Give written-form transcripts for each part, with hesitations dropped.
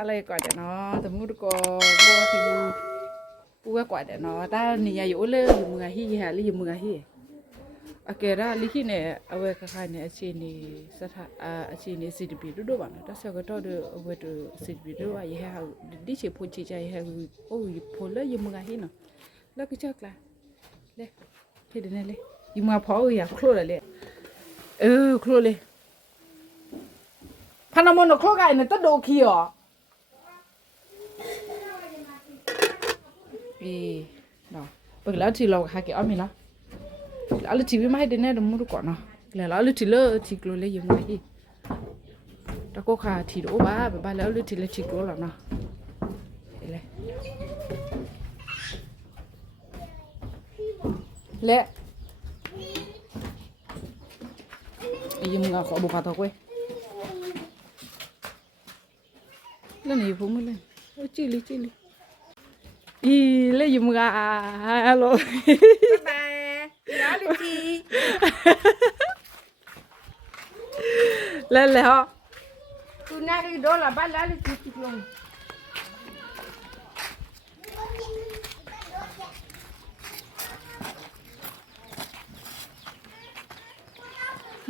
อะไรก่อนเดี๋ยวเนาะแต่มุดก็บัวที่บัวก่อนเดี๋ยวเนาะแต่นี่อยู่เลยอยู่เมืองฮีฮะเลยอยู่เมืองฮีโอเคละลิขิเนี่ยเอาไว้ข้างเนี่ยอาชีนี่สถานอาชีนี่สิบปีดูบ้างนะแต่สักตัวเดียวเอาไว้ตัวสิบปีดูว่ายี่ห้อดิฉันพูดชี้ใจยี่ห้อโอ้ยพูดเลยอยู่เมืองฮีเนาะแล้วก็เจ้าละเลยที่เดินเลยอยู่เมืองพ่ออย่าครัวเลยครัวเลยพันธุ์มันครัวกันเนี่ยต้องดูขี้อ๋อเนาะเปิดแล้วที่เราหาเกี่ยวมีนะแล้วทีวีมาให้เดินเนี่ยเราไม่รู้ก่อนเนาะแล้วทีละทีกลัวเลยยังไงแล้วก็ขาทีโอ้บ้าแล้วทีละทีกลัวแล้วเนาะและยังมึงขอบุกขาตอกเว้ยแล้วนี่ผมไม่เล่นจิลิเลยยังมึงฮัลโหล拜拜，哪里去？แล้วtu哪里到了？把哪里去去弄？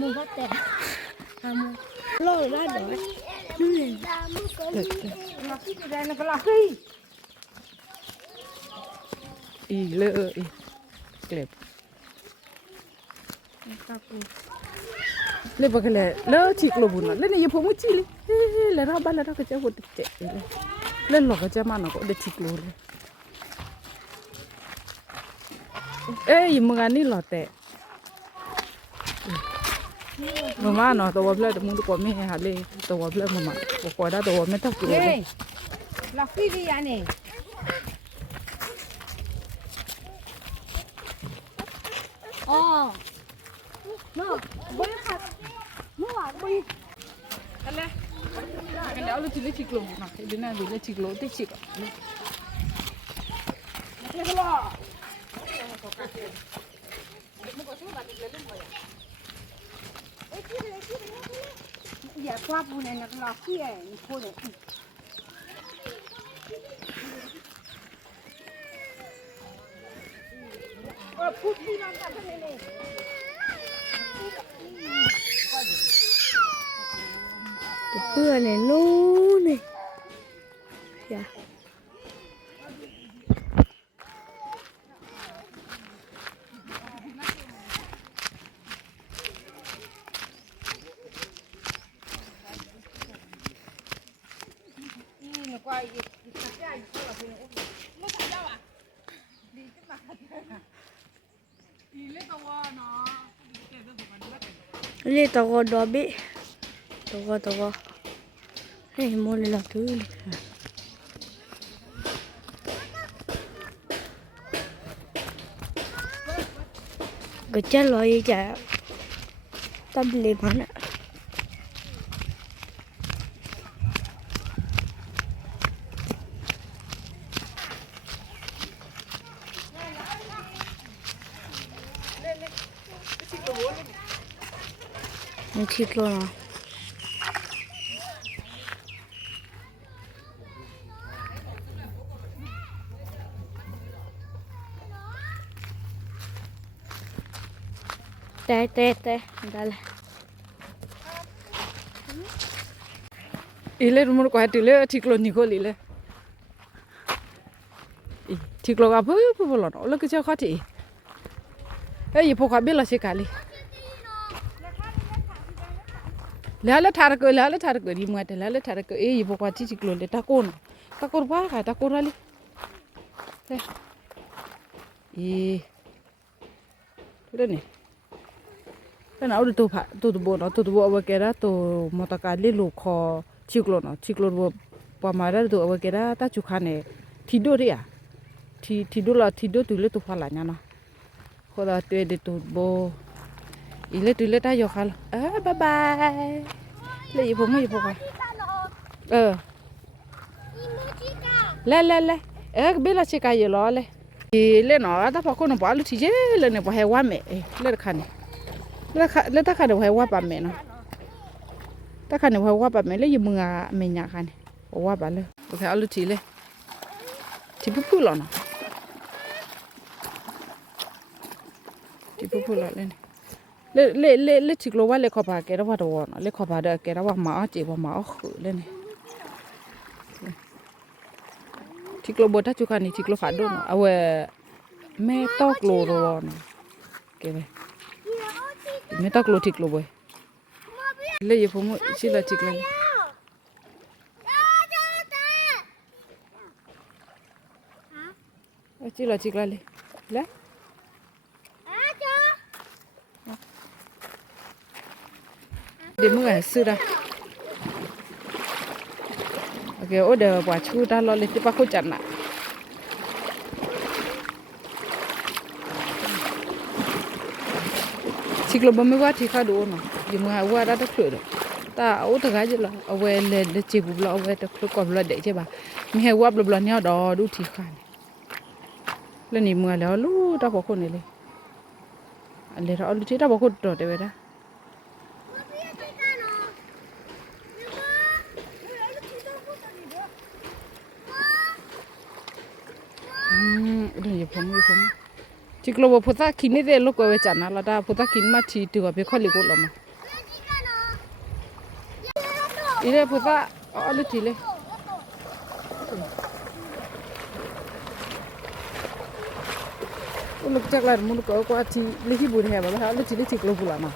木巴的，木，老拉倒，那去就在那个拉黑。เลยเกล็บเลยบอกกันเลยทีกลัวบุญนะเลยนี่ผมไม่จีเลยเลยเราบ้านเราก็จะหัวเจ็บเลยหลอกก็จะมาหนอกเด็กทีกลัวเลยมึงอันนี้หลอดแต่มาเนาะตัวเปล่าแต่มึงตัวไม่หาเลยตัวเปล่ามาบอกว่าได้ตัวไม่ต้องกลัวเลย拉黑的呀呢？哦，那我也看，我也。อะไรกันแล้วเราทีละทีกลัวนะเดี๋ยวน่าทีละทีกลัวติดชิกอ่ะนี่ก็ล่ะอย่าคว้าปูเนี่ยนักลักที่ไอ้คนเนี่ยพูดที่นั่นกันเลยเพื่อนเนี่ยนู้นเนี่ยอย่านี่ตัวดอบิตัวเฮ้ยโมเลล่ะทุยก็จะลอยจะตับเลยมันอ่ะไม่คิดเลยนะแต่ได้เลยเลยรู้มั้ยก็ให้ตีเลยทีกลัวนี่ก็เลยทีกลัวกับผู้หลอนแล้วก็จะข้อที่พวกเขาเบี้ยละเสียกันเลยแล้วทาร์กดีมั้ยแต่แล้วทาร์กพวกเขาที่ทีกลัวเลยตะโกนบ้าค่ะตะโกนอะไรเรื่องนี้แล้วเอาตัวผ่าตัวบัวเนาะตัวบัวเอาไว้แก่ละตัวมอตะการเลี้ยลูกคอชิกโลเนาะบัวปามาได้ตัวเอาไว้แก่ละตาจุกขันเนี่ยทีโดเรียทีโดตัวเล็กตัวฟ้าหลานเนาะคนละตัวเด็กตัวบัวตัวเล็กได้ยกขันบ๊ายบายเลยอยู่ผมไม่อยู่พวกเขาเล่เบลชิกายอยู่ล้อเลยเล่นเนาะแต่พอคนบอกลูกทีเจเล่นเนี่ยบอกให้ว่าแม่เล่นขันแล้วถ้าขันเดี๋ยวให้ว่าปั๊มแม่เนาะถ้าขันเดี๋ยวให้ว่าปั๊มแม่แล้วอยู่เมืองเมียนคัน ว่าบ้านเลยโอเคเอาลูกทีเลยที่พูดหรอเนาะที่พูดหรอเลยเล่ชิกโลว่าเล่ขอบาแกแล้วว่าตัวเนาะเล่ขอบาเด้อแกแล้วว่าหมาเจ็บว่าหมาขือเลยนี่ชิกโลบถ้าจุกันนี่ชิกโลฝาดเนาะเอาไว้แม่ตอกโลตัวเนาะแกเลยแม่ตอกโลชิกโลบ่เล่ยผมชิลาชิกเลยชิลาชิกเลยเล่เดี๋ยวมึงไงซื้อได้โอเคโอ้เดี๋ยวว่าชูได้รอเลยที่ป้าคุจันน่ะชิคลบไม่ว่าที่ข้าดูเนาะยังมึงว่าได้ทุกเลยแต่เอาแต่ก็จะละเอาไว้เลยจีบเราเอาไว้แต่คลุกก่อนเราเด็กใช่ปะมีให้ว่าบลาเนี่ยดอดูที่ข้าแล้วนี่มึงแล้วรู้ได้บอกคนนี่เลยอันนี้เราเอาที่ได้บอกคนตัวเดียวได้เดี๋ยวผมชิคลบพุทธคินนี่เดี๋ยวลูกเอาไว้จันนะแล้วได้พุทธคินมาทีตัวไปข้อลิกุลมาอีเดี๋ยวพุทธเอาลูกทีเลยลูกจักรลานมุนก็กว่าที่ลิขิบุญแห่แบบว่าลูกทีลิขิกลบุลามา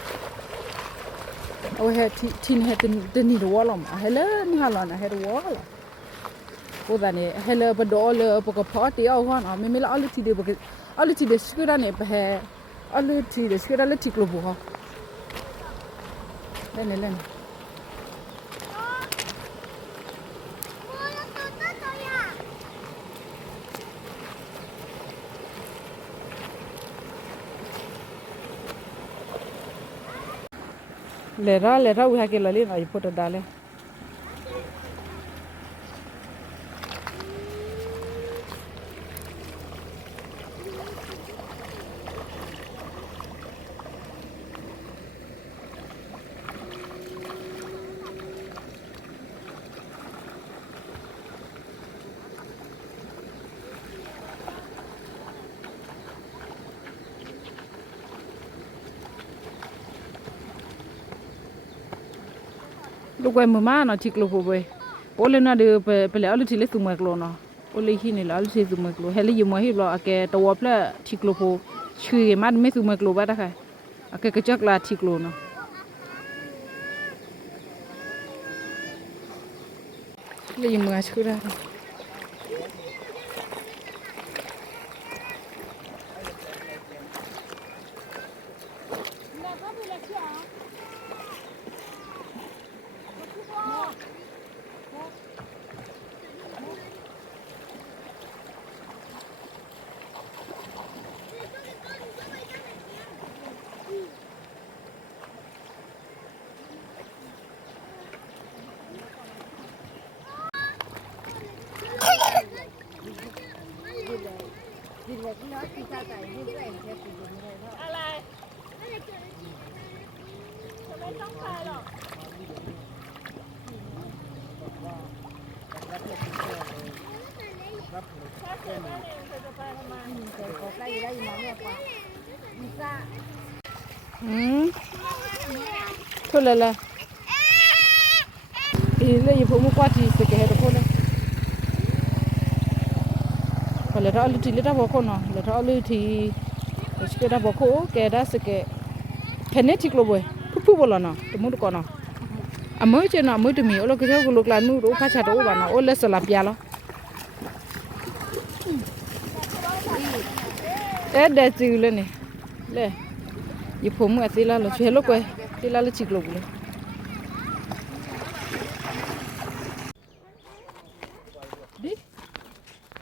เอาแห่ที่นี่แห่เดินนี่รัวลมเฮล่นี่ฮาลอนแห่รัวละโอ้ตอนนี้เฮล่ปดอลปกพอตีเอาก่อนไม่ละเอาลูกทีเดียวปกเอาลูกทีเดียวสกุลนั่นเนี่ยไปแห่เอาลูกทีเดียวสกุลนั่นลูกทีกลบุฮะเล่นเลร่าวิหาเกลลี่นะอีพุทธดาเลยลูกไอ้มือมาเนาะชิกลูกไปโอเลน่าเดือไปแล้วลูกทีเล็กตัวเมือกโลเนาะโอเลขี้นี่แล้วลูกทีตัวเมือกโลเฮลี่อยู่เมืองฮิบล้อแกตัวเปล่าชิกลูกชื่อมันไม่ตัวเมือกโลบ้าได้ค่ะแกก็จักลาชิกโลเนาะเลยอยู่เมืองชื่อได้อะไรไม่ต้องถ่ายหรอกทุเรศเลยเลยอยู่พวกมุกว่าที่สเกตทุกคนเลยพอเลยเราลุยเลยเราบอกคนเนาะเลยเราลุยที่สเกตเราบอกคนแกได้สเกตเพนเนติกลัวบ่อยผู้บอลเนาะตัวมุดก่อนเนาะอ่ะมือเจ้าเนาะมือตัวมีโอ้เราก็จะกุลกลายมือรู้พัชรู้บ้านเนาะโอ้เลยสลับยาแล้วเด็ดจิ๋วเลยนี่เลยอยู่ผมกับตีลาเราช่วยลูกไปตีลาเราชิกลูกเลย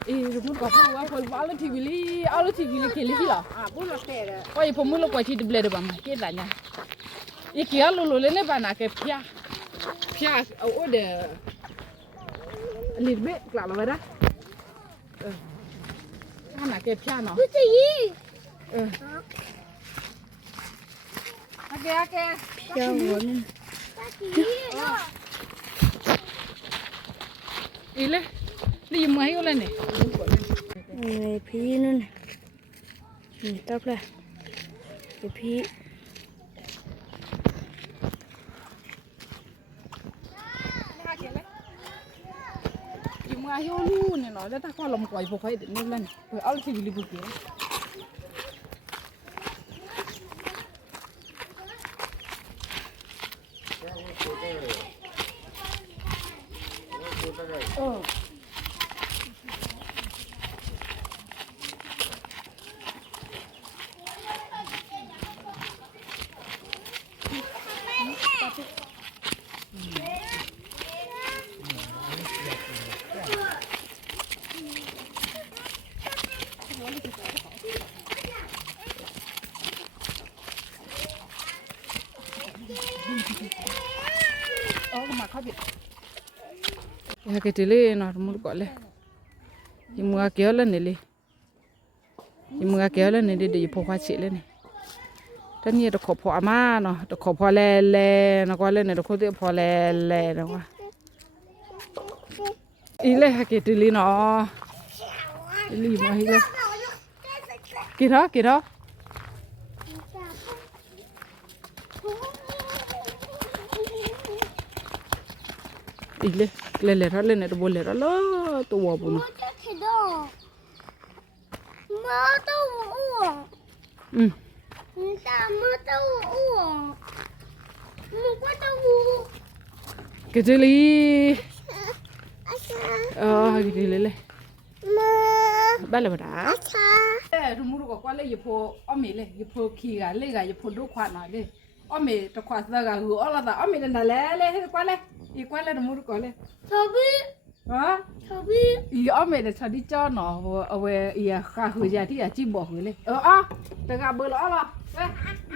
ดิมุดกับผู้ว่าคนว่าเราทีวีลีเอาเราทีวีลีเคลีเหรอบุญเราเตะเลยโอ้ยผมมือลูกไปที่ดิบเลยบ้างเกี่ยอะไรเนี่ยอีกเกี่ยลูเลยเนี่ยบ้านน่ะแกพิ้าเอาโอ้เดลิดเบ้กลับมาได้บ้านน่ะแกพิ้าเนาะโอเคเจ้าหัวนี่ ile li mua hiu lên này này phí nữa này tóc này cái phí mua hiu luôn này nói ra ta qua lòng quậy phục phải định lên rồi ăn thì bị bực kia mà khác biệt cái tỷ lệ nó muốn gọi là nhưng mà kéo lên này đi nhưng mà kéo lên này để phô hoa chị lên này tất nhiên được khổ phò mà nó được khổ phò lè nó qua lên này được khổ tiêu phò lè nó qua ý là cái tỷ lệ nó tỷ lệ mà ý là kia đó ile lele ra lene to bole ra lo to wa bu no mơ tao uổng ta mơ tao uổng mơ quá tao uổng cái gì li cái gì lele ba le ba da ru mu ko kwa le yipo o me le yipo ki ga le ga yipo do kwa na le o me to kwa sa ga hu o la da o me na le kwa le i kwa le ru mu ko le Toby hả Toby i o me de cha di cho no o we i kha hu ya ti ya chi bo hu le te ga bo lo lo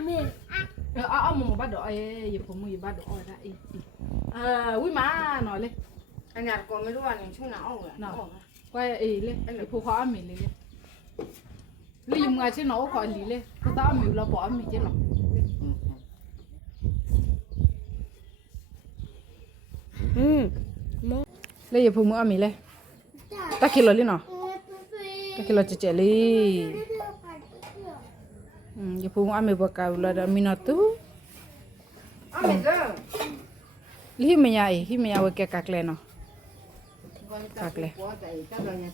mẹ mo ba do yipo mu i ba do da i wi ma no le anh nhặt còn mấy đứa anh chung nào rồi nào quay ý lên anh phụ khoa mình lên lấy dùng ngay trên nó khỏi lý lên chúng ta mình là bỏ mình trên nó lấy dùng phụ mua mình lên ta kilo lên nào ta kilo chỉ đi dùng phụ mua mình bạc cao là mình nó tu lấy mình nhảy khi mình nhảy cái cạc lên nào cạc lên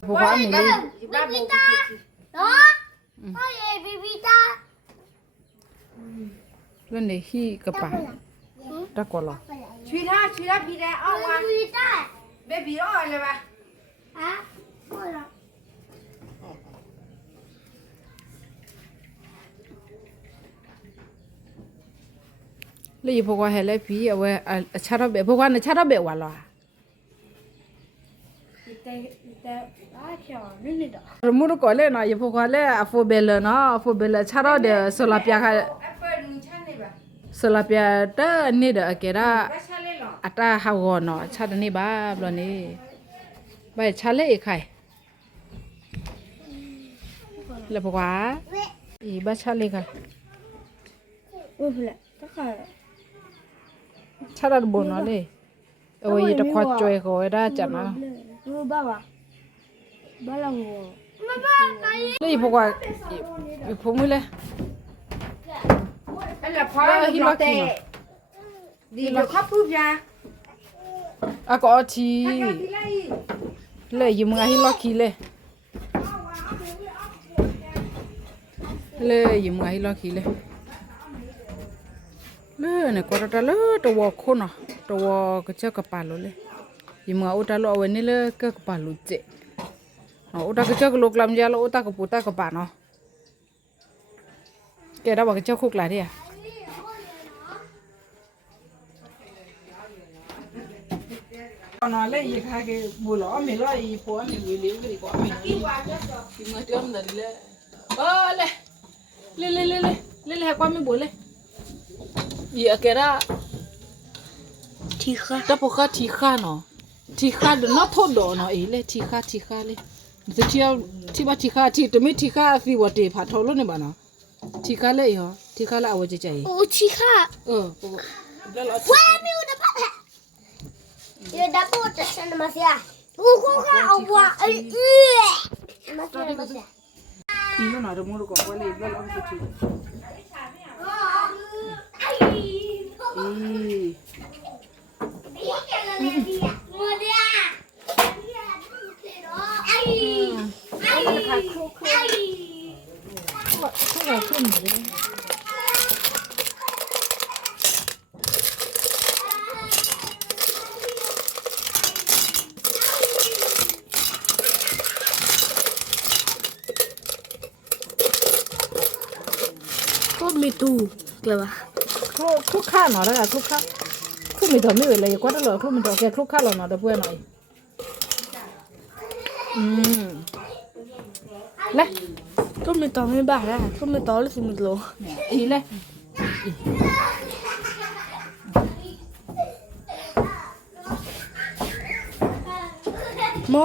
phụ khoa mình lên đó ôi baby ta lên để khi cái bàn ta có lo truy ra bị đẻ ông à baby ta baby đó rồi bà hả ôi là lấy gì phụ khoa hay lấy phí ở vậy cha đó bé phụ khoa này cha đó bé quá lo rồi mua cái này nó phụ khoa này phụ bé nó phụ bé cha đó để sờ lạp ya sờ lạp ya đó này đó cái đó ta hao nó cha đó này ba rồi này bây cha lấy khai là phụ khoa ý ba cha lấy khai ôi là tất cả cha đó buồn nó đi ôi nó khoa chơi rồi đó chẳng nó ba là ngủ lấy phụ khoa phụ mua lên anh là phá lo tệ đi được khắp phút ra có chi lấy dùng ngay lo khí lấy dùng ngay lo khí lấy này có ra lấy đồ vật khô nè đồ vật cái chơi cái bàn luôn dùng ngay út lo ở này lấy cái bàn luôn chứ út cái chơi cái lục làm gì lo út cái bút cái bàn nó cái đó bảo cái chơi khúc lại đi à nó lấy gì khai cái bùi lõ mình lo gì phố mình bị liếu cái quả mình thì người tiêm là đi lên hai quan mình bùi lên gì ở cái đó thì khác đó bộ khác thì khác nó thốt đỏ nó ý lên thì khác lên thì chia ba thì khác thì tụi mình thì khác vì vật để phạt thâu luôn này bạn nó thì khác lên hả thì khác là ở chỗ chạy ôi thì khác đó là quên miu đã bắt yêu đã bút cho nó mà xia 你们拿着木头搞过来，不要浪费钱。咦，这个是哪的？ก็มีตู้เกลือ คลุกข้าหน่อยนะคะคลุกข้าคลุกไม่ถอดไม่เลยกว่าตลอดคลุกมันถอดแกคลุกข้าหน่อยเดี๋ยวเพื่อนหน่อยเลย ก็มีตอไม่บ้าแล้วก็มีตอหรือสิมีโล อีเลย โม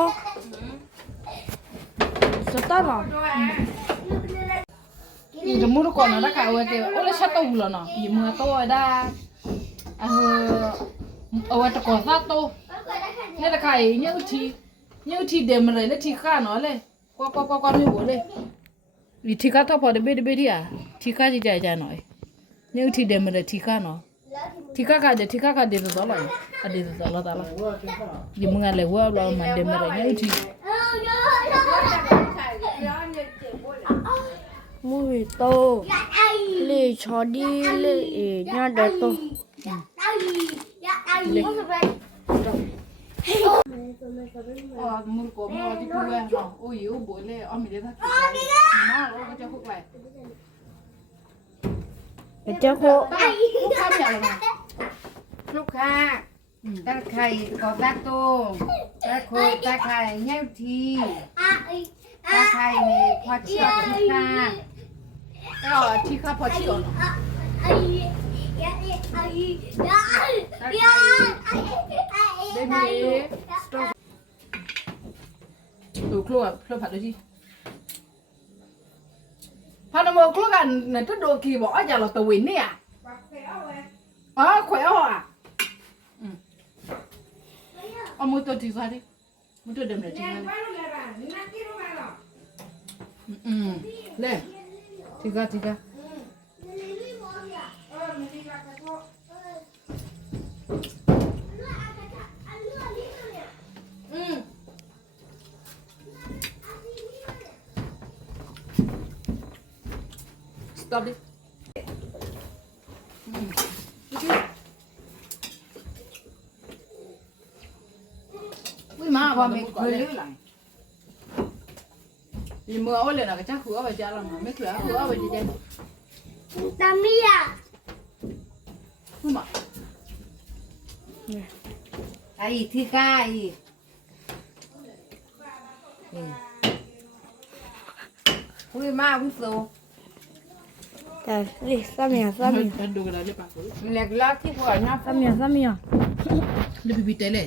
สตาร์หรอ อีจะมุดก่อนนะนะคะว่าแกโอ้เลยชัดตัวเลยเนาะอีมือโตได้เอาไว้ตะกอนซาโตเนี่ยตะไคร้เนี่ยทีเดมเลยเนี่ยทีข้าเนาะเลยกว่าไม่หัวเลยอีทีข้าถ้าพอได้เบ็ดอ่ะทีข้าจะใจหน่อยเนี่ยทีเดมเลยทีข้าเนาะทีข้าเดี๋ยวจะต่อเลยเดี๋ยวจะต่อละอีมือเลยว่าเรามันเดมเลยเนี่ยที มูวิโตเลชอดีเลญาเดโต มือโกมเราที่พูดว่าเนาะโอ้ยโอ้โบเลยอ๋อมีเรื่องที่มาเราก็จะพูดไป เจ้าโค พูดข้ามอย่างไร ลูกค้าตะไคร้กอตะโตตะโคตะไคร้เงี้ยทีตะไคร้นี่พอเชี่ยวลูกค้า แล้วที่ข้าพอที่อ่อนได้ไหมครัวผัดด้วยที่พันธุ์มือครัวกันเนี่ยถ้าโดนกี่บอกจะเราตะวินเนี่ยอ๋อแขวอ่ะเอามือตัวที่ใส่ดิมือตัวเดิมเลยที่ใส่เลยที่ก็stop it ไม่มา พอไม่เคยรู้หลัง อีมือเอาเลยนะก็จะขัวไปจ้าเราไม่ขัวไปจีเจน ตามีอ่ะ ไม่มา ไอ้ที่ก้าอีคุยมากคุณโซ แต่เลสามีอ่ะสามี ดูกันเลยปะ เล็กลักที่ก่อนนะ สามีอ่ะ เดี๋ยวพี่เตะเลย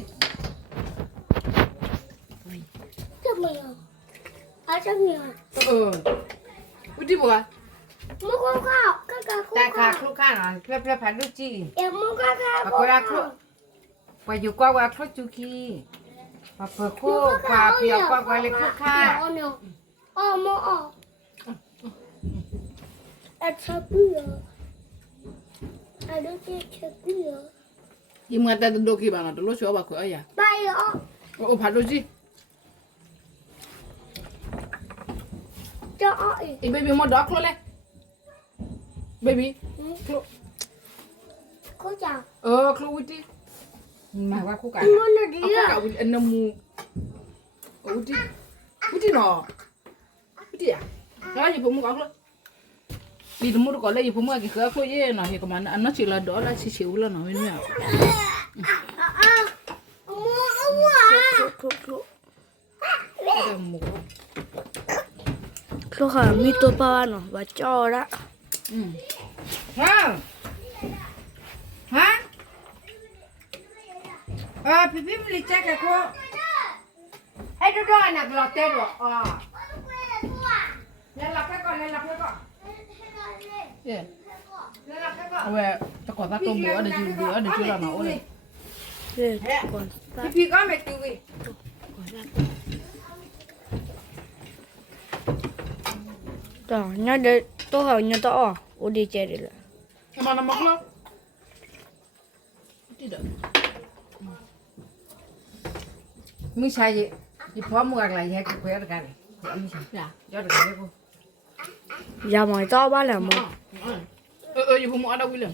จะมีอ่ะอาจะมีอ่ะ อุ้ยที่บอกว่า มุกข้าวก็คู่ แต่ขาลูกค้าหน่อยเพื่อผัดลูกจี เอ็มมุกข้าว ปากกาครุไปอยู่กว่าครุจุกีปากเปิดคู่กว่าเปียกกว่าเล็กลูกค้า อ๋อโมอ๋อเอ็ดชับเบื่อไอ้ดูที่ชับเบื่อ อีมือแต่ดูกี่บ้างนะตัวรู้ชัวร์ว่าขัวอะไร ไปอ๋อ โอ้ผัดดูสิ จะอ๋ออีก อีเบบี้มาดอกเลยเบบี้คลุ เขาจะ คลุวิธี หมายว่าคู่กัน มันน่ะดี เอา อ่ะ กับอันน้ำมูวิธีหนอวิธีอ่ะแล้วอยู่ผมก็เลยดีทั้งหมดก็เลยอยู่ผมก็กี่เครือคุยเย่หน่อยเห็นกันมันอันนั้นสิละดอละชิวๆแล้วหน่อยไม่เนี่ย แต่หมู ลูกค้ามีตัวปลาเนาะว่าจอละ ฮะพี่ไม่ได้แจ้งกับเขาไอ้ดูด้วยนักหลอกเต้นหรอเล่นหลับแค่ก่อน เย่ เล่นหลับแค่ก่อน เอาไว้ตะกอนตะต้มเดี๋ยวจูเราหน่อยเลย เด็กก่อน พี่ก็ไม่ดูวิ ก Đó, nhớ để tôi hỏi nhớ tôi ở, ô đi chơi đi là. mà nó mọc lắm đi được มึงใช่ยี่พร้อมมึงอะไรแฮกคุยกันไม่ใช่ dạ ยอดกันกู Giờ mày to ba là một, giờ không mua ở đâu đi liền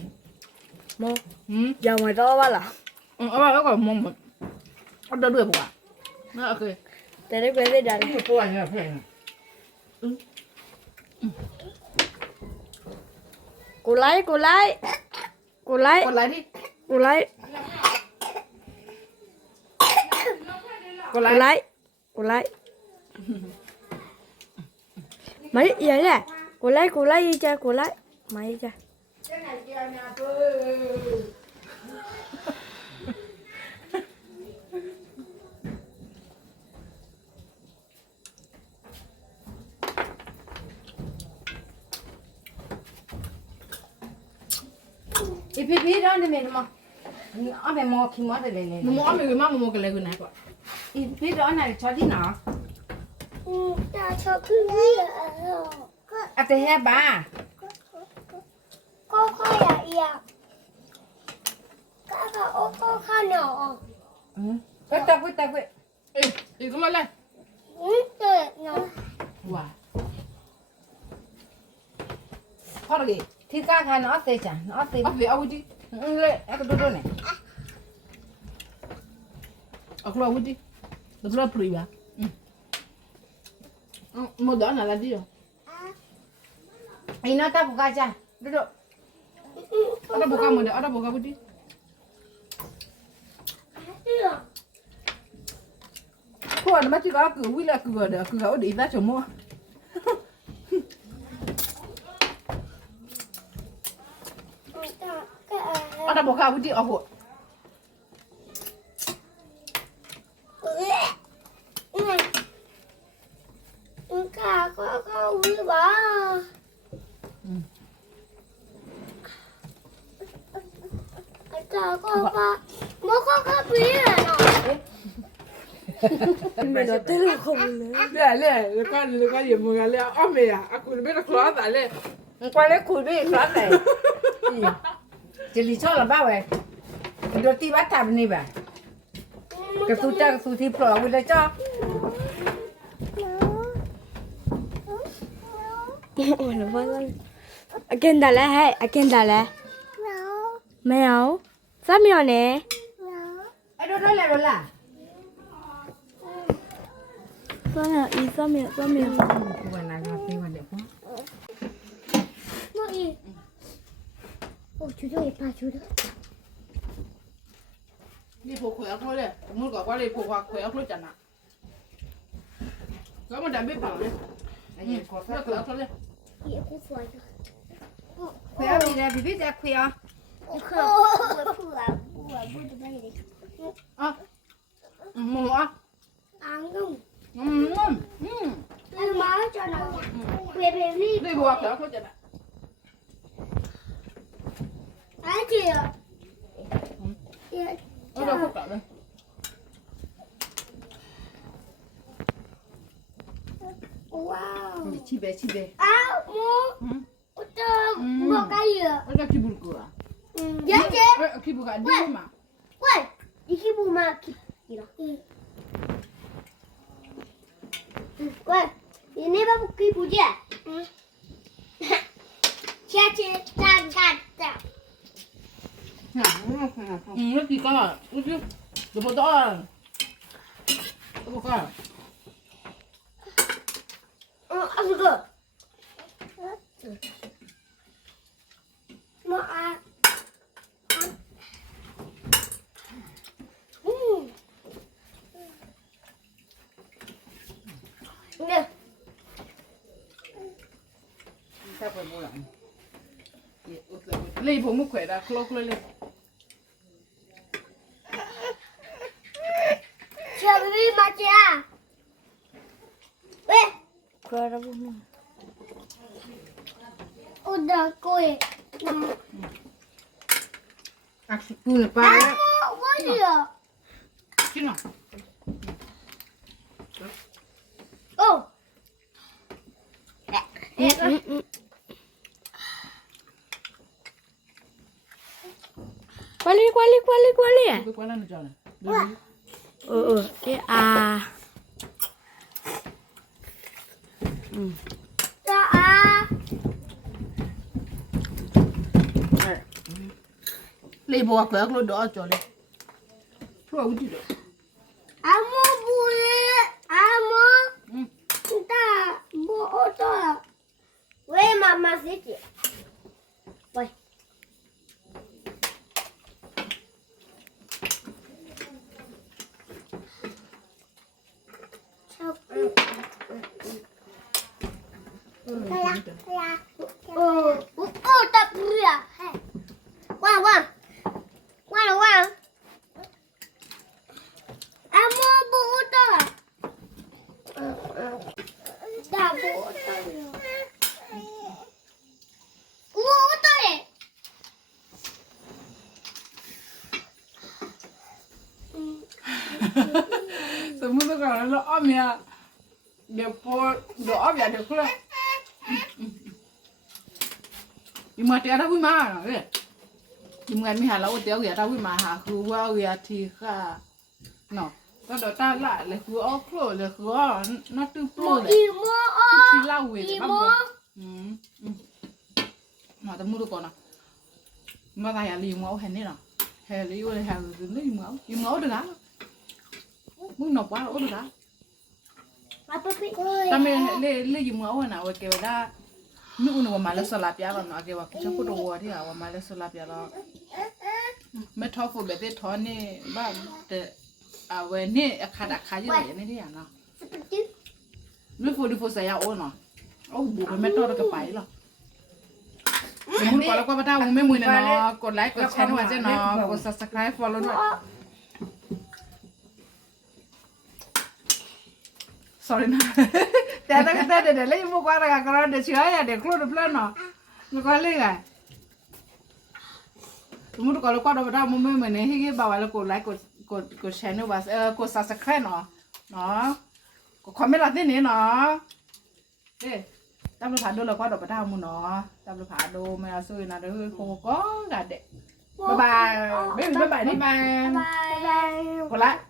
một. ừ Giờ mày to ba là. ở đâu có mong mà ở đâu được à nó ok Tại đấy về đây đặt. กูป่วยเนี่ยเพื่อน Cô lấy, cô lấy. Cô lấy, còn lại đi cô lấy, còn cô lại lấy. Cô lấy. Mấy vậy nè. Cô lấy đi chơi, cô lấy. Mày đi chơi.อีพี่đóนี่มันมาเอาไปมอคิมอได้เลย nó mua mình mà mua cái này cái này quoi อีพี่đó này cho đi nào Ta cho cứ lấy ở. อะแต่แฮ่บ้า Cô ya ya. Cô nhỏ. ก็ตะกุตะกุ ê đi come lại Tôi nhỏ. wow thôi rồi ที่ก้าค่ะน้อเตจ้ะน้อเต ở về ao đi เลยอะก็ดูเนี่ย ở đâu đi ở đâu priva mua đó là đi rồi ไอ้น้อตาบุกาจ้ะดูดู ở đâu buka mua ở đâu buka đi thôi mà chỉ có cửa là cửa để cửa đi ra chỗ mua ở đâu buka đi ở hộ Có uống bả. Có biết rồi nó. Mày nói thế là không lớn. lẹ con gì mua lẹ ở mẹ à cũng biết là khó tại lẹ ควายเล็กคุยด้วยคลาสไหนจะรีชอบหรือเปล่าเว้ยโดนตีบัตรทำนี่แบบกระสุนจ้ากระสุนที่ปลอกวิเลยจ้า Ôi nó vơi lên. Akin đà lẹ hay, akin đà lẹ. Mèo. Sao mèo nè? ไอ้โดนอะไรโดนล่ะ Sao mèo, ý sao mèo, sao mèo. วันนั้นมาตีวันเดียวพ่อ Nó ý. Ôi chú ơi, ba chú đó. đi phụ khỏe thôi đấy mua quả qua đi phụ khỏe thôi chẳng nào có một đàn biết bảo đấy ไอ้เหี้ยขอ khỏe สัก thôi đấy Ý cũng phải được. คุยเอาดีนะพี่พี่จะคุยเอา à mua à Ăn không? ừ Ăn má cho nó. Về về đi. đi phụ khỏe thôi chẳng nào Á chị ạ. ở đâu không cả đây Wow. chi bé À, mua. Mua cái gì ạ? ở đây khi buồn cửa Dạ chị. khi buồn cả đi mà Quay. Đi khi bù mà. Gì đó? Quay. Đi nè bác khi bù chị ạ. Cha chị tan gạt tạo. nó chỉ có nó chứ được một đó được có Ăn được rồi. Mà à. Nè. sao phải mua lại lấy phụ một khỏe đã khlo khlo lên Chờ baby mà chị à. Ê. Cười ra bụng. Ôi đà cười. à tu là ba À, có gì à? chứ nào Ô. Quali. Cái quán là được rồi này. Cái à. Lấy bộ quẹt luôn đó cho đi. Thôi không chịu được. Amo bule, amo. Ta bo to. Wait, mama sit. Wait. Tập rửa. Quang. Amo bo to. Da bo to. Bo to. Tôi muốn tôi gọi nó ôm nha. Để po đỏ vậy được không? Nhưng mà trẻ đó vui mà rồi. Nhưng mà mình hà lâu téo vậy đó vui mà hà cứ vào vậy thì cả nó ta đòi ta lại là cứ ốc rồi là cứ nó tư pro rồi. Chỉ lau về băm rồi. Mà tao mua được còn nào. Mà ta hà liền máu hèn đấy nào. Hèn lấy rồi hà rồi lấy máu được á. Muốn nộp quá được á. Ta mình lấy dùng máu nào rồi kêu ra. Nước uống mà lấy salad ya còn nó kêu là cho cô đồ thì à mà lấy salad ya đó. Mấy thọ phụ bé tết thọ này ba để à về này khá như vậy này đi à nó. Mấy phụ đi phụ xài áo nó. Áo bù mấy thọ được cái phải rồi. Muốn qua là qua bắt đầu mấy mùi này nóกดไลค์กดแชร์ด้วยchứเนาะกด subscribe follow ด้วย sorry นะแต่เดี๋ยวเล่นพวกว่าอะไรกันเดี๋ยวเชื่ออย่าเดี๋ยวคลุกเพื่อนเนาะมันก็เล่นไงสมมติก่อนเราก็เราไปทำมุมเหมือนนี้ที่บ่าวเรากดไลค์กดแชร์ด้วยว่ากด subscribe เนาะกดคอมเมนต์อะไรนี่เนาะเด้ตามเราผ่านดูเราก็เราไปทำมุมเนาะตามเราผ่านดูไม่เอาซื้อนะเดี๋ยวโคก็กัดเด็กบ๊ายบายนี่บายกดไลค์